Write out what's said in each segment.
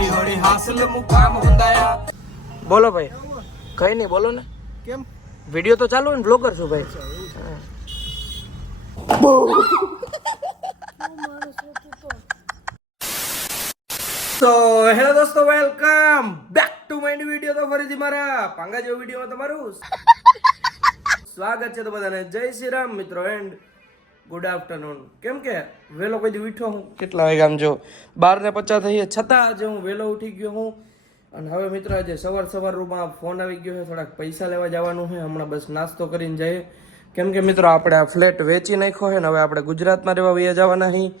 ਹੌਲੀ ਹੌਲੀ ਹਾਸਲ ਮੁਕਾਮ ਹੁੰਦਾ ਆ બોલો ભાઈ કઈ નહીં બોલો ને કેમ વિડીયો તો ચાલુ ને બ્લોગર છું ભાઈ તો હેલો દોસ્તો welcome back to my new video તો ફરીથી મારા પાંગા જેવો વિડીયોમાં તમારું સ્વાગત છે તો બધાને જય શ્રી રામ મિત્રો એન્ડ ગુડ આફ્ટરનૂન કેમ કે વહેલો કોઈ દી ઉઠ્યો હું? કેટલા વાગે આમ જો? બાર ને પચાસ થઈએ, છતાં આજે હું વહેલો ઉઠી ગયો હું. અને હવે મિત્રો આજે સવાર સવાર રૂમમાં ફોન આવી ગયો છે, થોડાક પૈસા લેવા જવાનું છે. હમણાં બસ નાસ્તો કરીને જઈએ. કેમ કે મિત્રો, આપણે આ ફ્લેટ વેચી નાખ્યો છે ને, હવે આપણે ગુજરાતમાં રહેવા વયા જવાના હી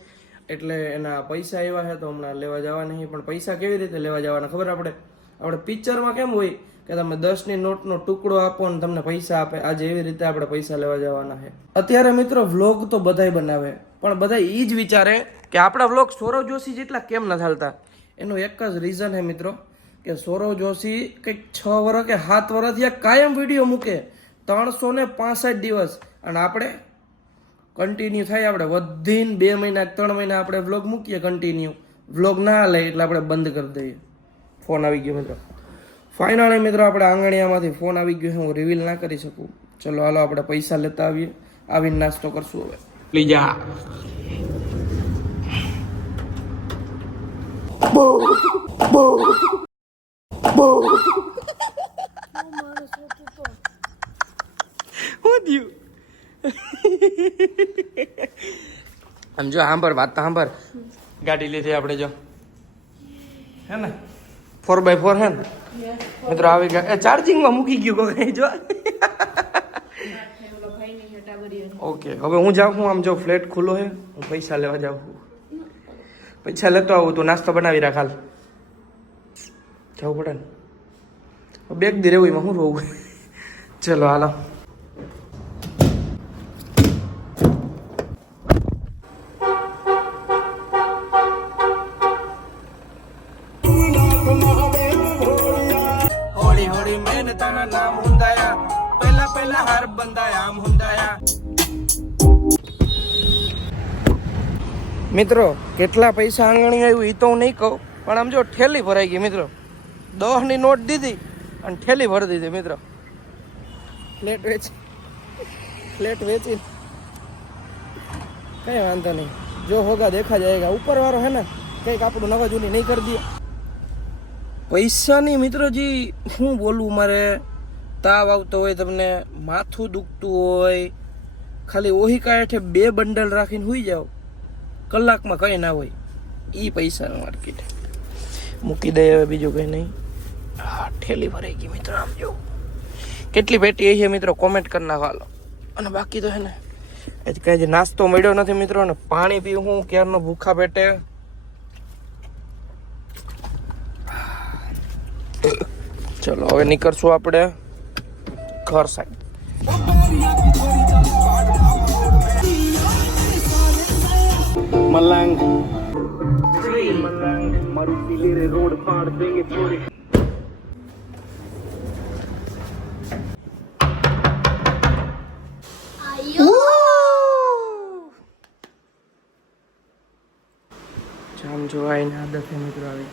એટલે એના પૈસા એવા છે તો હમણાં લેવા જવા નહીં પણ પૈસા કેવી રીતે લેવા જવાના ખબર આપણે? આપણે પિક્ચરમાં કેમ હોય? કે તમે દસની નોટનો ટુકડો આપો ને તમને પૈસા આપે. આજે એવી રીતે આપણે પૈસા લેવા જવાના છે. અત્યારે મિત્રો વ્લોગ તો બધાય બનાવે. પણ બધા એ જ વિચારે કે આપણા વ્લોગ સૌરવ જોશી જેટલા કેમ ન ચાલતા? એનું એક જ રીઝન છે મિત્રો, કે સૌરવ જોશી કંઈક છ વર્ષ કે સાત વર્ષ યા કાયમ વીડિયો મૂકે. ત્રણસો ને પાસઠ દિવસ. અને આપણે કન્ટિન્યુ થાય આપણે વધીને બે મહિના ત્રણ મહિના આપણે વ્લોગ મૂકીએ કન્ટિન્યુ વ્લોગ ના લે એટલે આપણે બંધ કરી દઈએ. ફોન આવી ગયો મિત્રો. ફાઇનલી મિત્રો આપણે આંગણિયામાંથી ફોન આવી ગયો હું રિવીલ ના કરી શકું. ચલો હાલો આપણે પૈસા લેતા આવીએ. આવીને નાસ્તો કરશું હવે. લઈ જા. આમ જો સાંભળ વાત તો સાંભળ ગાડી લીધી આપણે જો. હે ને? ફોર બાય ફોર હે ને મિત્રો આવી ગયા એ ચાર્જિંગમાં મૂકી ગયું કોઈ જો. ઓકે હવે હું જાઉં, હું આમ જો ફ્લેટ ખુલ્લો હે હું પૈસા લેવા જાઉં છું. પૈસા લેતો આવું, તું નાસ્તો બનાવી રાખ હાલ. જવું પડે ને. બેગ દી રહેવું એમાં હું રહું ચલો, હાલો. ਹਰ ਬੰਦਾ ਆਮ ਹੁੰਦਾ ਆ મિત્રો કેટલા પૈસા આંગણી આવ્યું એ તો હું નહીં કહું પણ આમ જો ઠેલી ભરાઈ ગઈ મિત્રો દસ ની નોટ દીધી અને ઠેલી ભરી દીધી મિત્રો ફ્લેટ વેચી ફ્લેટ વેચી કઈ વાંધો નહીં જો હોગા દેખા જાયગા ઉપર વાળો હે ને કંઈક આપણું નવા જૂની નહીં કરી દે પૈસાની મિત્રજી શું બોલવું મારે તાવ આવતો હોય, તમને માથું દુખતું હોય, ખાલી ઓહી કાંઠે બે બંડલ રાખીને હોઈ જાઓ. કલાકમાં કંઈ ના હોય. એ પૈસાનું માર્કેટ મૂકી દે હવે બીજું કંઈ નહીં. હા, ઠેલી ભરાઈ ગઈ મિત્રો, આમ જો. કેટલી પેટી છે મિત્રો? કોમેન્ટ કરી નાખો, હાલો. અને બાકી તો હે ને હજી કાંઈ જે નાસ્તો મળ્યો નથી મિત્રો ને પાણી પીવું હું, ક્યારનો ભૂખા પેટે. ચલો, હવે નીકળશું આપણે. ઘર સાઈડ મલંગ. મલાંગ મારુતિ લેરે રોડ પાડ દેંગે થોડે જામ જોવાય ને આદત મિત્રો આવી.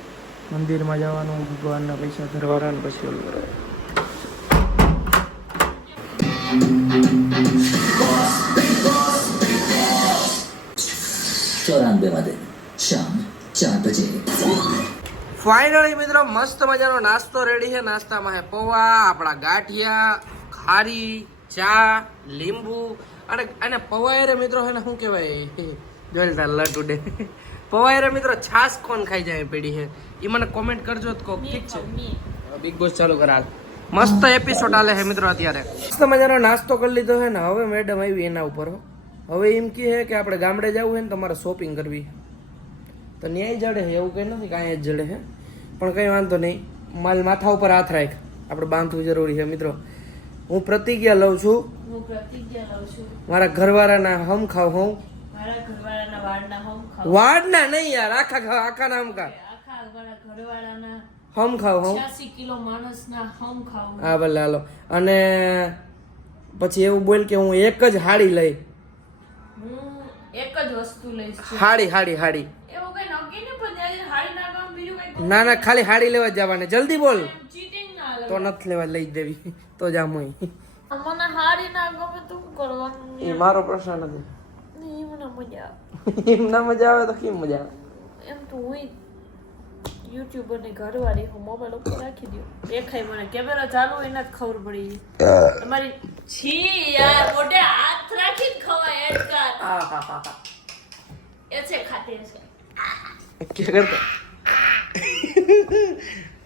મંદિરમાં જવાનું ભગવાનના પૈસા ધરવાના પછી ઓલું કરવાનું ફાઇનલી મિત્રો મસ્ત મજાનો નાસ્તો રેડી છે. નાસ્તામાં છે પૌવા આપણા ગાંઠિયા ખારી ચા લીંબુ અને અને પૌવાયરે મિત્રો છે ને શું કહેવાય? જોયેલ લટ ઉડે પૌવા રે મિત્રો છાસ કોણ ખાઈ જાય પેઢી છે. એ મને કોમેન્ટ કરજો તો કોક ઠીક છે. બિગ બોસ ચાલુ કરાલ મસ્ત એપિસોડ આલે છે મિત્રો અત્યારે. મસ્ત મજાનો નાસ્તો કરી લીધો છે ને હવે મેડમ આવી એના ઉપર હવે એમ કહે કે આપણે ગામડે જવું હોય ને તમારે શોપિંગ કરવી તો ન્યાય જડે છે એવું કંઈ નથી કાંઈ જ જડે છે. પણ કંઈ વાંધો નહીં. માલ માથા ઉપર હાથ રાખ. આપણે બાંધવું જરૂરી છે મિત્રો. હું પ્રતિજ્ઞા લઉં છું. હું પ્રતિજ્ઞા લઉં છું. મારા ઘરવાળાના હમ ખાવ હું. મારા ઘરવાળાના વાળના હમ ખાવ. વાડના નહીં યાર આખા ખાવ આખા નામ કા આખા મારા ઘરવાળાના હમ ખાવ હું. છ્યાસી કિલો માણસના હમ ખાવ હા. ભલે હાલો. અને પછી એવું બોલ કે હું એક જ હાડી લઈ. હું એક જ વસ્તુ લઈશ. હાડી હાડી હાડી. એવું કઈ નક્કી નહીં પણ ત્યારે હાડી ના ના ના ખાલી હાડી લેવા જવાને. જલ્દી બોલ. ના તો નથી લેવા લઈ દેવી. તો જામ હોય. મને હાડી ના ગમે તો કરવાનું એ મારો પ્રશ્ન નથી. નહીં મને મજા આવે. એમ ના મજા આવે તો કેમ મજા આવે? એમ તો હું યુટ્યુબરની ઘરવાળી હું મોબાઈલ ઉપર રાખી દઉં. દેખાય મને. કેમેરા ચાલુ હોય એના જ ખબર પડી. તમારી છી યાર મોઢે હાથ રાખીને ખવાય એડકાર એ છે ખાતે છે. કે કરતો?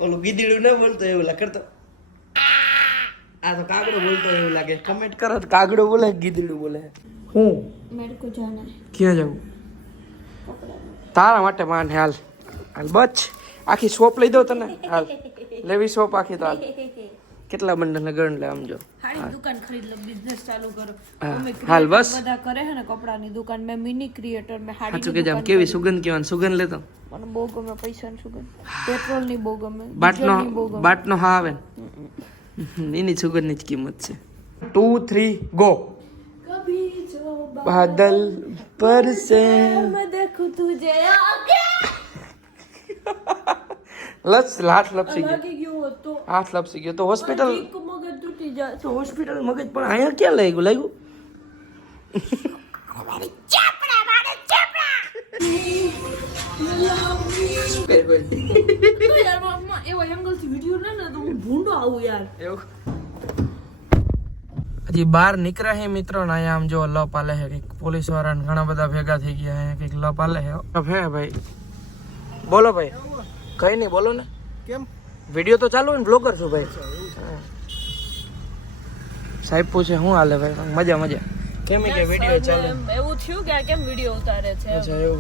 ઓલું ગીદીડું ના બોલતો એવું લાગે કરતો. આ તો કાગડો બોલતો એવું લાગે. કમેન્ટ કરો તો કાગડો બોલે ગીધડું ગીદીડું બોલે. હું? મેડકો જાને ક્યાં જવું તારા માટે માન હાલ. હાલ બચ. આખી શોપ લઈ દો તને. હાલ. લેવી શોપ આખી તો હાલ. કેટલા બંડલ ને ગણ લે આમ જો. હાડી દુકાન ખરીદ લો બિઝનેસ ચાલુ કરો. હાલ બસ. બધા કરે છે ને કપડાની દુકાન. મેં મિની ક્રિએટર મેં હાડી કે આમ કેવી સુગંધ કેવાન સુગંધ લેતો. મને બહુ ગમે પૈસાની સુગંધ પેટ્રોલની બહુ ગમે બાટનો બાટનો હા આવે એની સુગંધની જ કિંમત છે. ટુ થ્રી ગો બાદલ પર સે દેખું તુજે લસ લાઠ લપસી ગયો હાથ લપસી ગયો તો હોસ્પિટલ મગજ તૂટી જાય તો હોસ્પિટલ મગજ પણ અહીંયા ક્યાં લઈ ગયું લાગ્યું હજી બહાર નીકળ્યા હે મિત્રો ને અહીંયા આમ જો લપ આલે હે કંઈક પોલીસવાળા ને ઘણા બધા ભેગા થઈ ગયા હે કંઈક લપ આલે હે હે. ભાઈ. બોલો ભાઈ. કઈ નહીં બોલો ને. કેમ? વીડિયો તો ચાલુ હોય ને બ્લોગર છું ભાઈ. સાહેબ પૂછે શું હાલે ભાઈ? મજા મજા. કેમ કે વિડિયો ચાલે? એવું થયું કે કેમ વિડિયો ઉતારે છે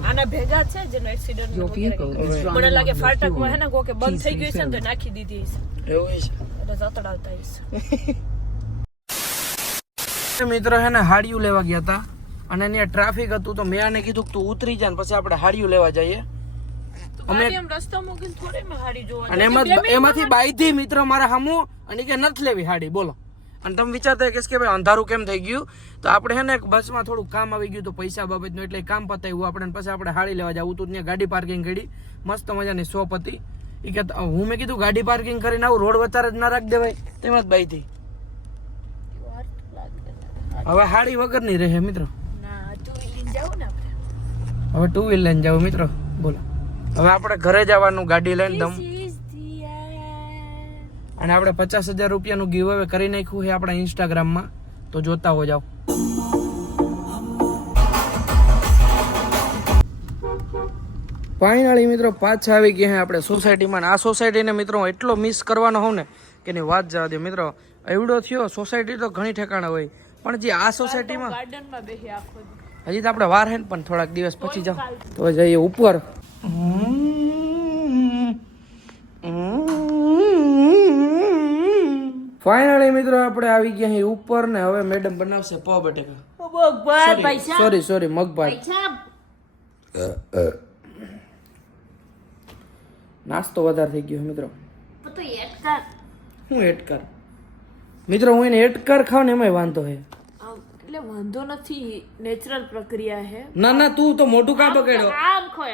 આના ભેગા છે જેનો એક્સિડન્ટ મને લાગે ફાટકમાં હે ને કોકે બંધ થઈ ગયું છે ને તો નાખી દીધી છે. એવું છે. એટલે જતડાવતા છે મિત્રો હે ને હાડિયું લેવા ગયા હતા અને ત્યાં ટ્રાફિક હતું તો મેં આને કીધું કે તું ઉતરી જા ને પછી આપણે હાડિયું લેવા જઈએ. અમે એમ રસ્તા મૂકીને થોડી મેં અને એમાંથી બાઈથી મિત્રો મારા હમું અને કે નથી લેવી હાડી બોલો. અને તમે વિચારતા હશો કે ભાઈ અંધારું કેમ થઈ ગયું? તો આપણે હે ને બસમાં થોડું કામ આવી ગયું તો પૈસા બાબતનું એટલે કામ પતાવ્યું આપણે પછી આપણે હાળી લેવા જવું. તું ત્યાં ગાડી પાર્કિંગ કરી. મસ્ત મજાની શોપ હતી. એ કે હું મેં કીધું ગાડી પાર્કિંગ કરીને આવું. રોડ વતાર જ ના રાખ દેવાય. તેમાં જ બાઈથી. હવે હાડી વગર નહીં રહે મિત્રો. હવે ટુ વ્હીલ લઈને જાવ મિત્રો. બોલો. હવે આપણે ઘરે જવાનું ગાડી લઈને દમ. અને આપણે પચાસ હજાર રૂપિયાનું ગીવ અવે કરી નાખ્યું છે આપણા ઇન્સ્ટાગ્રામમાં તો જોતા હો જાઓ ફાઇનલી મિત્રો પાછા આવી ગયા આપણે સોસાયટીમાં આ સોસાયટીને મિત્રો એટલો મિસ કરવાનો હોઉં ને કે એની વાત જવા દે. મિત્રો એવડો થયો સોસાયટી તો ઘણી ઠેકાણા હોય. પણ જે આ સોસાયટીમાં ગાર્ડન બેસી આખો હજી તો આપણે વાર હે ને પણ થોડાક દિવસ પછી જાઓ. તો જઈએ ઉપર. ફાઇનલી મિત્રો આપણે આવી ગયા અહીં ઉપર ને હવે મેડમ બનાવશે પો બટેકા. સોરી સોરી મગભાઈ. નાસ્તો વધારે થઈ ગયો મિત્રો. હું એટકર મિત્રો હું એને એટકર ખાવ ને એમાંય વાંધો હે. એટલે વાંધો નથી. નેચરલ પ્રક્રિયા હે. ના ના તું તો મોટું કામ બગાડ્યો આમ ખો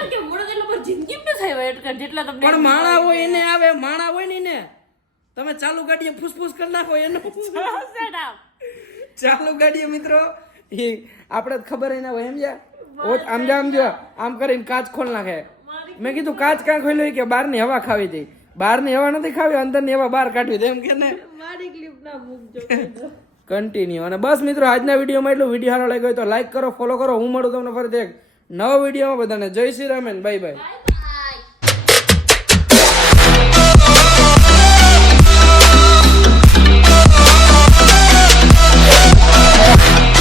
એમ કે મોડો એટલો પર જિંદગી ન થાય એટલે જેટલા તમને પણ માણા હોય એને આવે માણા હોય ને એને. તમે ચાલુ ગાડીએ ફૂસફૂસ કરી નાખો એનો ચાલુ ગાડીએ મિત્રો એ આપણે ખબર એને હોય એમ જા આમ જા આમ જો આમ કરીને કાચ ખોલ નાખે. મેં કીધું કાચ કાં ખોલ્યો? કે બહારની હવા ખાવી હતી. બહારની હવા નથી ખાવી અંદરની હવા બહાર કાઢવી હતી એમ કે ને. મારી ક્લિપ ના મૂકજો કન્ટિન્યુ અને બસ મિત્રો આજના વિડીયોમાં એટલું. વીડિયો સારો લાગ્યો હોય તો લાઈક કરો ફોલો કરો. હું મળું તમને ફરી એક નવા વિડીયોમાં બધાને જય શ્રી રામ બાય બાય